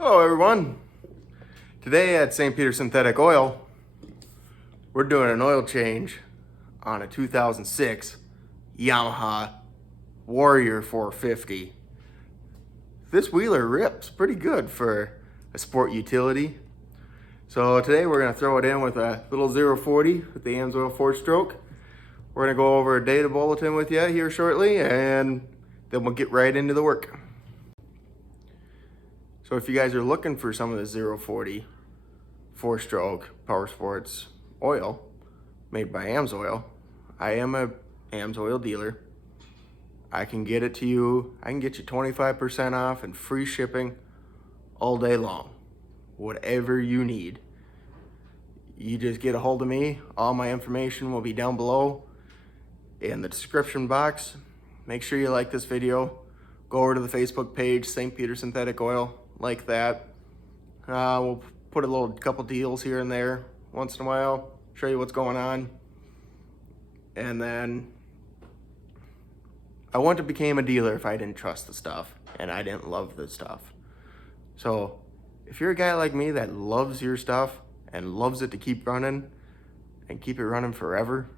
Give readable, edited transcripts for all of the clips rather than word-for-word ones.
Hello everyone. Today at St. Peter Synthetic Oil, we're doing an oil change on a 2006 Yamaha Warrior 450. This wheeler rips pretty good for a sport utility. So today we're going to throw it in with a little 0W-40 with the AMSOIL 4-stroke. We're going to go over a data bulletin with you here shortly, and then we'll get right into the work. So if you guys are looking for some of the 0W-40 4-stroke power sports oil made by AMSOIL, I am a AMSOIL dealer. I can get it to you. I can get you 25% off and free shipping all day long. Whatever you need. You just get a hold of me. All my information will be down below in the description box. Make sure you like this video. Go over to the Facebook page, St. Peter Synthetic Oil, like that. We'll put a couple deals here and there once in a while, show you what's going on. And then I wouldn't have became a dealer if I didn't trust the stuff and I didn't love the stuff. So if you're a guy like me that loves your stuff and loves it to keep running and keep it running forever,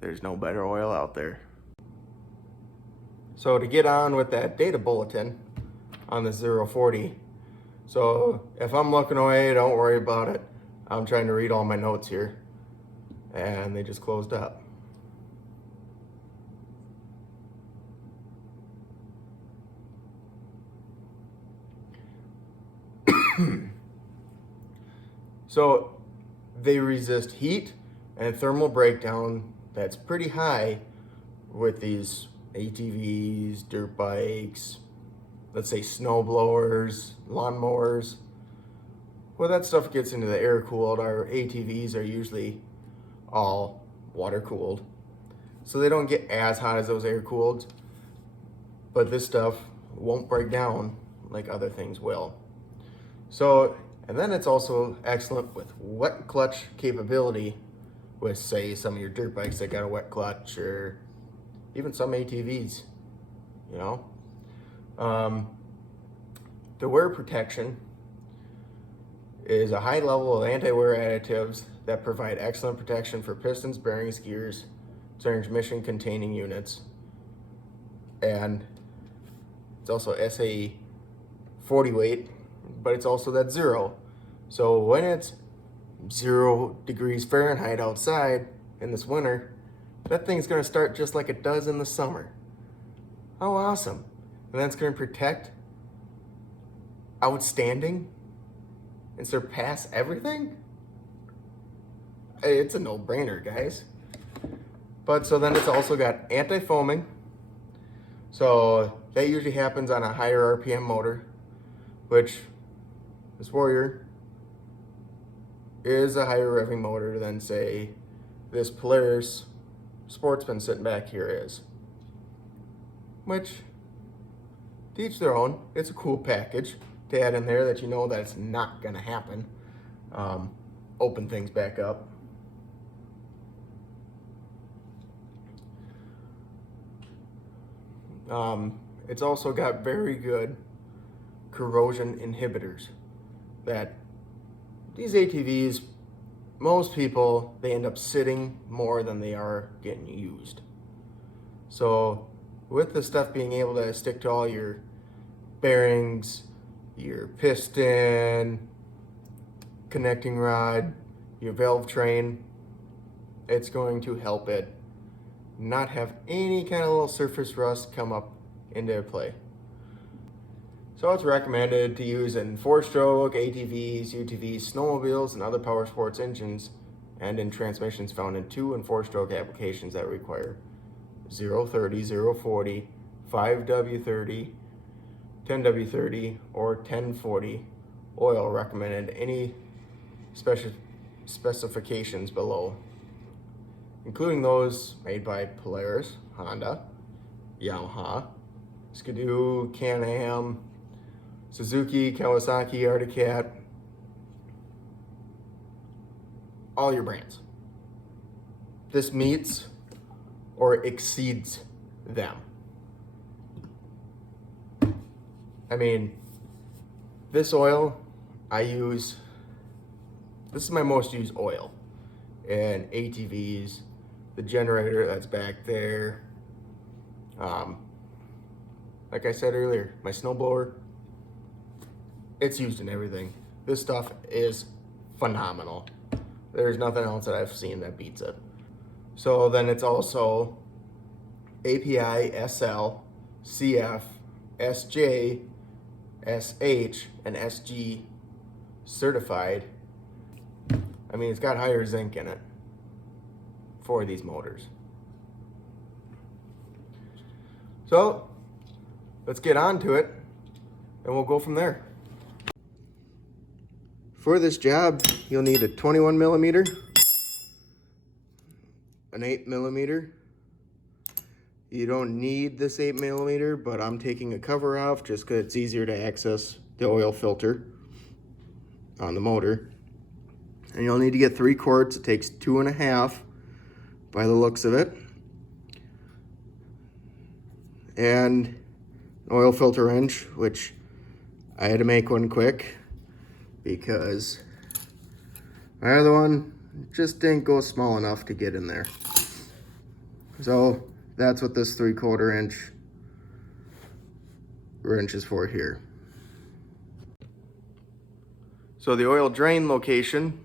there's no better oil out there. So to get on with that data bulletin on the 0W-40, so if I'm looking away, don't worry about it. I'm trying to read all my notes here and they just closed up. So they resist heat and thermal breakdown that's pretty high with these ATVs, dirt bikes, let's say snow blowers, lawnmowers. Well, that stuff gets into the air cooled. Our ATVs are usually all water cooled, so they don't get as hot as those air cooled, but this stuff won't break down like other things will. So, and then it's also excellent with wet clutch capability with, say, some of your dirt bikes that got a wet clutch, or even some ATVs, you know. The wear protection is a high level of anti-wear additives that provide excellent protection for pistons, bearings, gears, transmission containing units. And it's also SAE 40 weight, but it's also that zero. So when it's 0 degrees Fahrenheit outside in this winter, that thing's gonna start just like it does in the summer. Oh, awesome. And that's gonna protect outstanding and surpass everything? It's a no-brainer, guys. But so then it's also got anti-foaming. So that usually happens on a higher RPM motor, which this Warrior is a higher revving motor than, say, this Polaris Sportsman sitting back here is. Which, to each their own. It's a cool package to add in there that you know that it's not gonna happen. Open things back up. It's also got very good corrosion inhibitors that these ATVs, most people, they end up sitting more than they are getting used. So with the stuff being able to stick to all your bearings, your piston, connecting rod, your valve train, it's going to help it not have any kind of little surface rust come up into play. So it's recommended to use in 4-stroke, ATVs, UTVs, snowmobiles, and other power sports engines, and in transmissions found in 2- and 4-stroke applications that require 0W-30, 0W-40, 5W-30, 10W-30, or 1040 oil recommended any specifications below, including those made by Polaris, Honda, Yamaha, Skidoo, Can-Am, Suzuki, Kawasaki, Arctic Cat, all your brands. This meets or exceeds them. I mean, This oil I use, this is my most used oil in ATVs, the generator that's back there. Like I said earlier, my snowblower, it's used in everything. This stuff is phenomenal. There's nothing else that I've seen that beats it. So then it's also API, SL, CF, SJ, SH, and SG certified. I mean, it's got higher zinc in it for these motors. So let's get on to it and we'll go from there. For this job, you'll need a 21 millimeter, an 8 millimeter. You don't need this 8 millimeter, but I'm taking a cover off just because it's easier to access the oil filter on the motor. And you'll need to get 3 quarts. It takes 2.5 by the looks of it. And an oil filter wrench, which I had to make one quick because my other one just didn't go small enough to get in there. So that's what this 3/4 inch wrench is for here. So the oil drain location,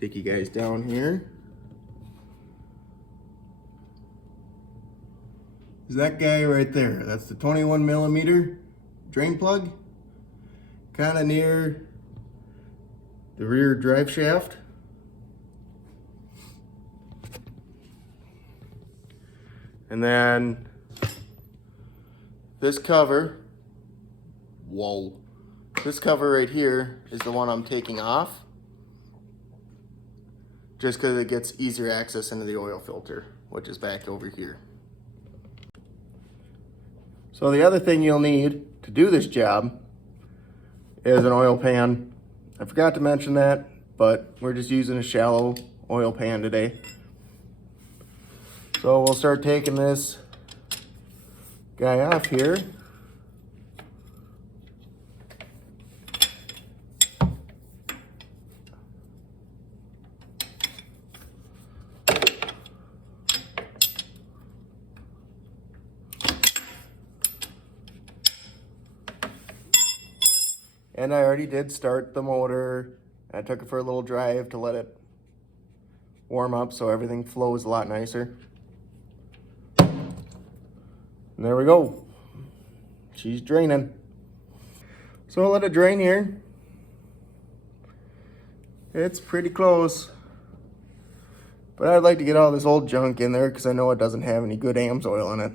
take you guys down here, is that guy right there. That's the 21 millimeter drain plug, kind of near the rear drive shaft. And then this cover, this cover right here is the one I'm taking off, just because it gets easier access into the oil filter, which is back over here. So the other thing you'll need to do this job is an oil pan. I forgot to mention that, but we're just using a shallow oil pan today. So we'll start taking this guy off here. And I already did start the motor. I took it for a little drive to let it warm up so everything flows a lot nicer. And there we go. She's draining. So I'll let it drain here. It's pretty close. But I'd like to get all this old junk in there because I know it doesn't have any good AMSOIL in it.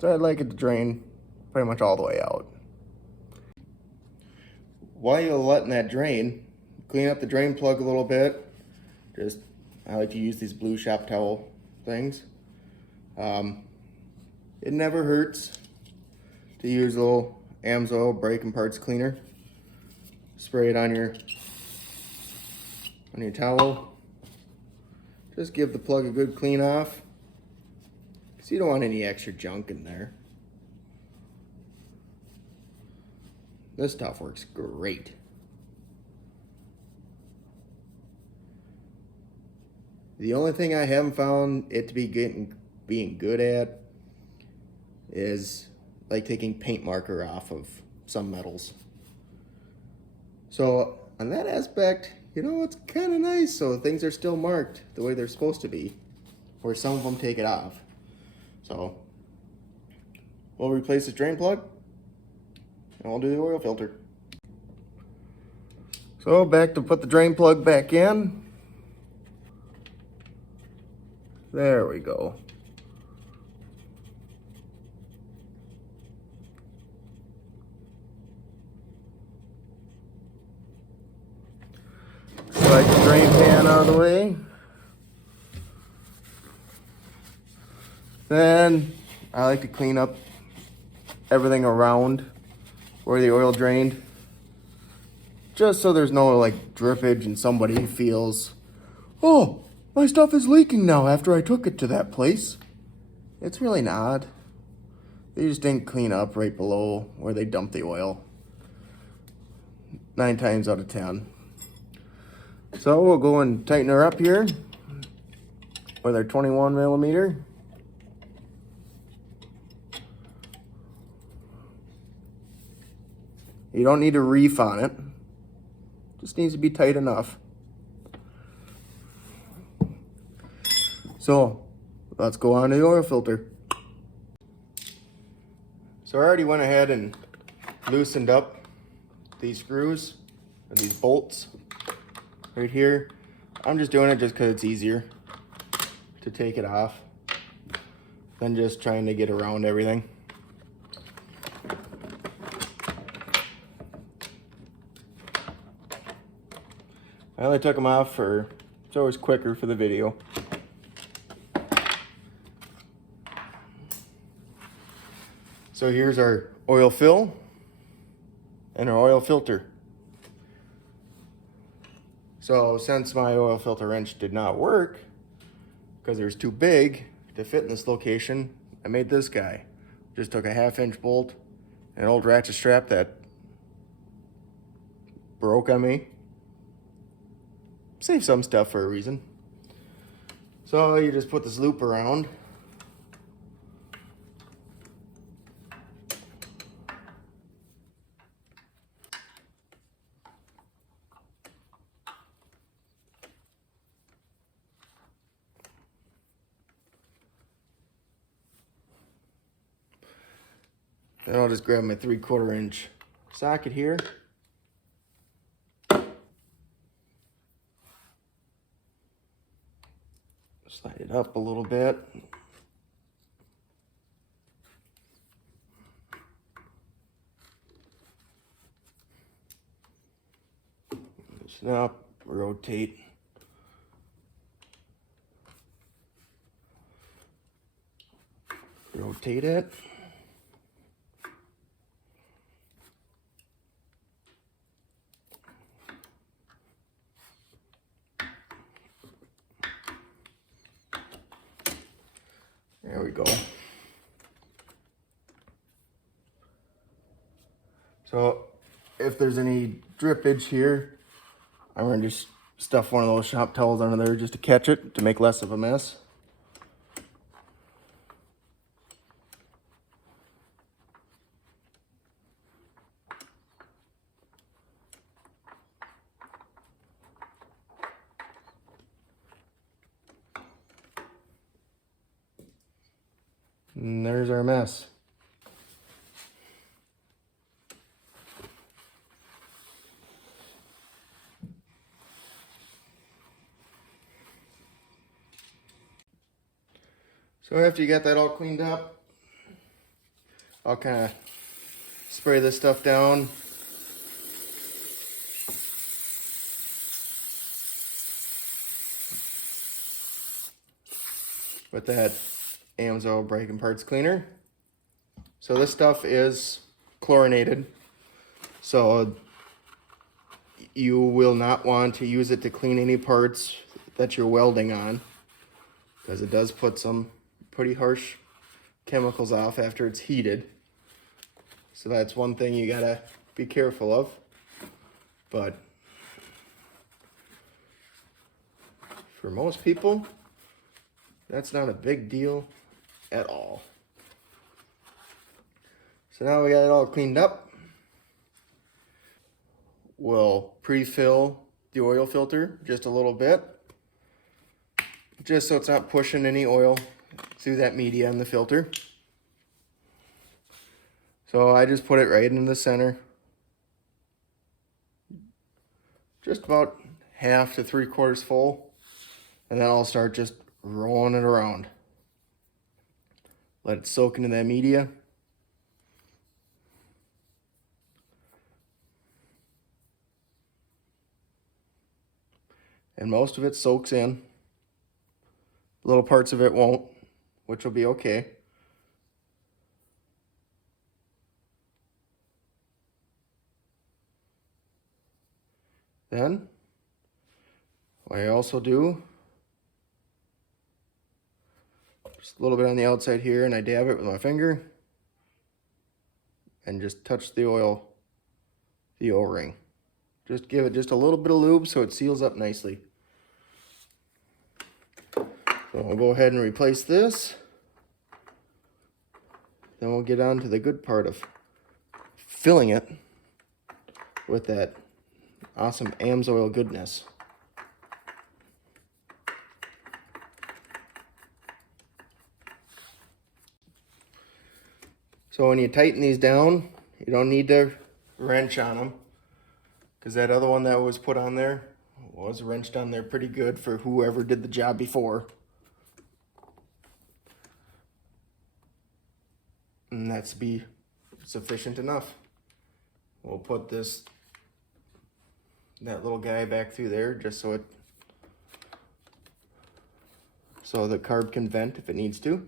So I'd like it to drain pretty much all the way out. While you're letting that drain, clean up the drain plug a little bit. I like to use these blue shop towel things. It never hurts to use a little AMSOIL brake and parts cleaner. Spray it on your towel. Just give the plug a good clean off, because you don't want any extra junk in there. This stuff works great. The only thing I haven't found it to be being good at is like taking paint marker off of some metals. So on that aspect, you know, it's kind of nice. So things are still marked the way they're supposed to be, where some of them take it off. So we'll replace the drain plug and we'll do the oil filter. So back to put the drain plug back in. There we go. Slide the drain pan out of the way. Then I like to clean up everything around where the oil drained, just so there's no like drippage and somebody feels, oh, my stuff is leaking now after I took it to that place. It's really not. They just didn't clean up right below where they dumped the oil. 9 times out of 10. So we'll go and tighten her up here with our 21 millimeter. You don't need to reef on it. Just needs to be tight enough. So let's go on to the oil filter. So I already went ahead and loosened up these screws and these bolts right here. I'm just doing it just because it's easier to take it off than just trying to get around everything. I only took them off for, it's always quicker for the video. So here's our oil fill and our oil filter. So since my oil filter wrench did not work because it was too big to fit in this location, I made this guy. Just took a 1/2 inch bolt and an old ratchet strap that broke on me. Save some stuff for a reason. So you just put this loop around. Then I'll just grab my 3/4 inch socket here. Slide it up a little bit. Loosen up, rotate. Rotate it. There we go. So if there's any drippage here, I'm going to just stuff one of those shop towels under there just to catch it, to make less of a mess. And there's our mess. So after you got that all cleaned up, I'll kind of spray this stuff down. With that AMSOIL brake and parts cleaner. So this stuff is chlorinated, so you will not want to use it to clean any parts that you're welding on, because it does put some pretty harsh chemicals off after it's heated. So that's one thing you gotta be careful of. But for most people, that's not a big deal at all. So now we got it all cleaned up. We'll pre-fill the oil filter just a little bit, just so it's not pushing any oil through that media in the filter. So I just put it right in the center, just about 1/2 to 3/4 full, and then I'll start just rolling it around. Let it soak into that media. And most of it soaks in. Little parts of it won't, which will be okay. Then, what I also do, just a little bit on the outside here, and I dab it with my finger, and just touch the oil, the O-ring. Just give it just a little bit of lube so it seals up nicely. So I'll go ahead and replace this. Then we'll get on to the good part of filling it with that awesome AMSOIL goodness. So when you tighten these down, you don't need to wrench on them, because that other one that was put on there was wrenched on there pretty good for whoever did the job before. And that's be sufficient enough. We'll put that little guy back through there just so the carb can vent if it needs to.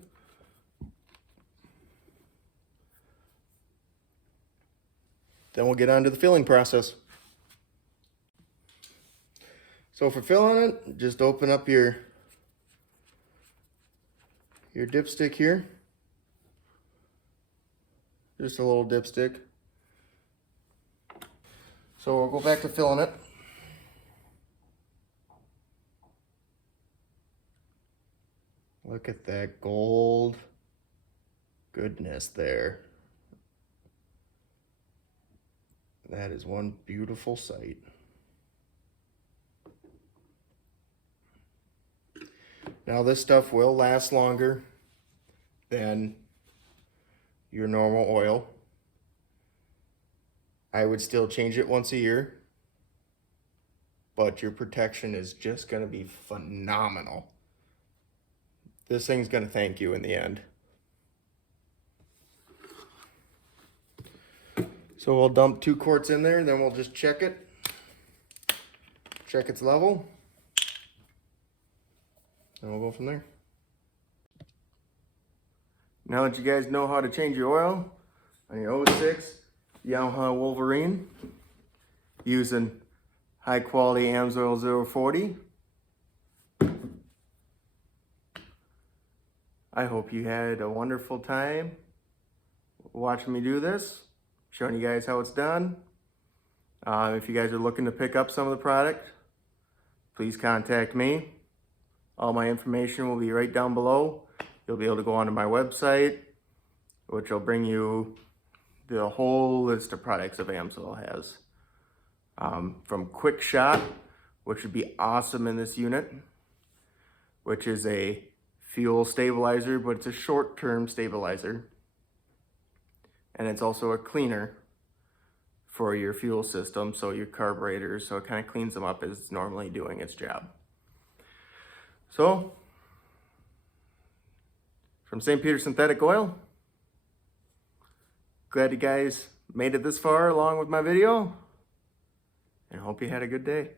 Then we'll get on to the filling process. So for filling it, just open up your dipstick here. Just a little dipstick. So we'll go back to filling it. Look at that gold goodness there. That is one beautiful sight. Now this stuff will last longer than your normal oil. I would still change it once a year, but your protection is just gonna be phenomenal. This thing's gonna thank you in the end. So we'll dump 2 quarts in there, and then we'll just check its level, and we'll go from there. Now that you guys know how to change your oil on your 06 Yamaha Warverin using high quality AMSOIL 040, I hope you had a wonderful time watching me do this, showing you guys how it's done. If you guys are looking to pick up some of the product, please contact me. All my information will be right down below. You'll be able to go onto my website, which will bring you the whole list of products that AMSOIL has. From Quick Shot, which would be awesome in this unit, which is a fuel stabilizer, but it's a short-term stabilizer. And it's also a cleaner for your fuel system, so your carburetors, so it kind of cleans them up as it's normally doing its job. So, from St. Peter Synthetic Oil, glad you guys made it this far along with my video, and hope you had a good day.